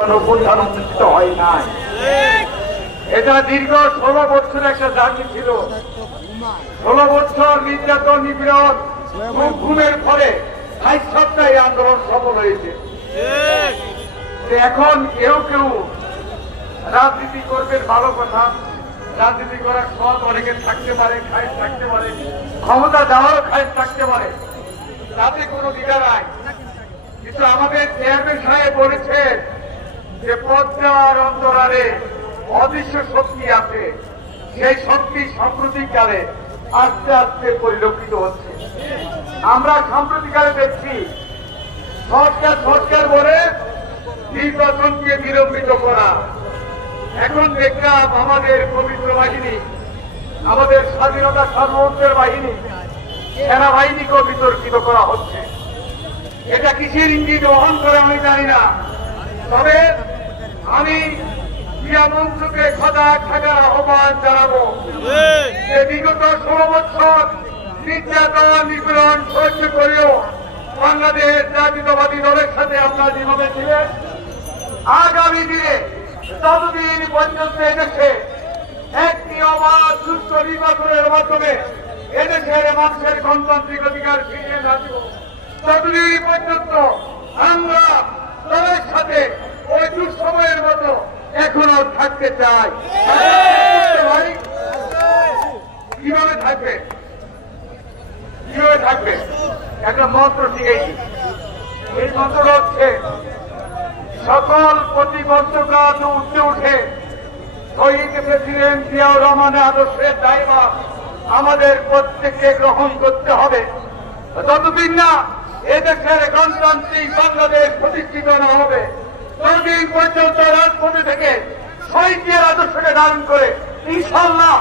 অনুষ্ঠিত হয় নাই। এটা দীর্ঘ 16 বছর একটা জার্নি ছিল। 16 বছর নির্যাতন নিপীড়ন গুমের ফলে 60 সপ্তাহে আন্দোলন সফল হয়েছে। এখন কেউ কেউ রাজনীতি করবেন, ভালো কথা, রাজনীতি করার সৎ অনেকের থাকতে পারে, খায়েশ থাকতে পারে, ক্ষমতা দেওয়ারও খায়েশ থাকতে পারে, তাতে কোনো দ্বিধা নাই। কিন্তু আমাদের চেয়ারম্যান সাহেব বলেছে যে পদ্মার অন্তরালে অদৃশ্য শক্তি আছে, সেই শক্তি সাম্প্রতিককালে আস্তে আস্তে পরিলক্ষিত হচ্ছে। আমরা সাম্প্রতিককালে দেখছি সরকার বলে নির্বাচনকে বিলম্বিত করা। এখন দেখলাম আমাদের পবিত্র বাহিনী, আমাদের স্বাধীনতা সার্বভৌমত্বের বাহিনী, সেনাবাহিনীকেও বিতর্কিত করা হচ্ছে। এটা কিসের ইঙ্গিত বহন করে আমি জানি না, তবে আমি ক্রীড়া মন্ত্রকে সজাগ থাকার আহ্বান জানাবো যে বিগত 16 বছর নির্যাতন নিপীড়ন সহ্য করেও বাংলাদেশ জাতীয়তাবাদী দলের সাথে আপনারা যেভাবে ছিলেন, আগামী দিনে ততদিন পর্যন্ত এদেশে একটি অবাধ সুস্থ নির্বাচনের মাধ্যমে এদেশের মানুষের গণতান্ত্রিক অধিকার ফিরিয়ে না দিব, ততদিন পর্যন্ত আমরা দলের সাথে ওই দুঃসময়ের মতো এখনো থাকতে চাই। কিভাবে থাকবে, কিভাবে থাকবে? একটা মন্ত্র শিখেছি, এই মন্ত্র হচ্ছে সকল প্রতিবদ্ধকাজ উঠতে উঠে শহীদ প্রেসিডেন্ট জিয়াউর রহমানের আদর্শের দায়িত্ব আমাদের প্রত্যেককে গ্রহণ করতে হবে। যতদিন না এদেশের গণতান্ত্রিক বাংলাদেশ প্রতিষ্ঠিত না হবে, ততদিন পর্যন্ত রাজপথে থেকে শহীদের আদর্শকে ধারণ করে ইনশাআল্লাহ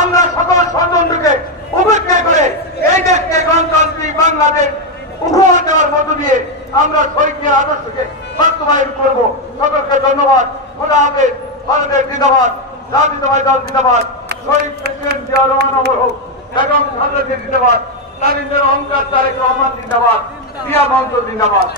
আমরা সকল ষড়যন্ত্রকে উপেক্ষা করে এই দেশকে গণতান্ত্রিক বাংলাদেশ উপহার দেওয়ার মধ্য দিয়ে আমরা শহীদের আদর্শকে বাস্তবায়ন করব। সকলকে ধন্যবাদ। খোদা হাফেজ। ভারতের জিন্দাবাদ, জাতীয়তাবাদী দল জিন্দাবাদ, শহীদ প্রেসিডেন্ট জিয়াউর রহমান অমর হোক, বেগম খালেদা জিয়া জিন্দাবাদ, তারিন্দের অহংকার তারেক রহমান জিন্দাবাদ, ক্রীড়া মন্ত্র জিন্দাবাদ।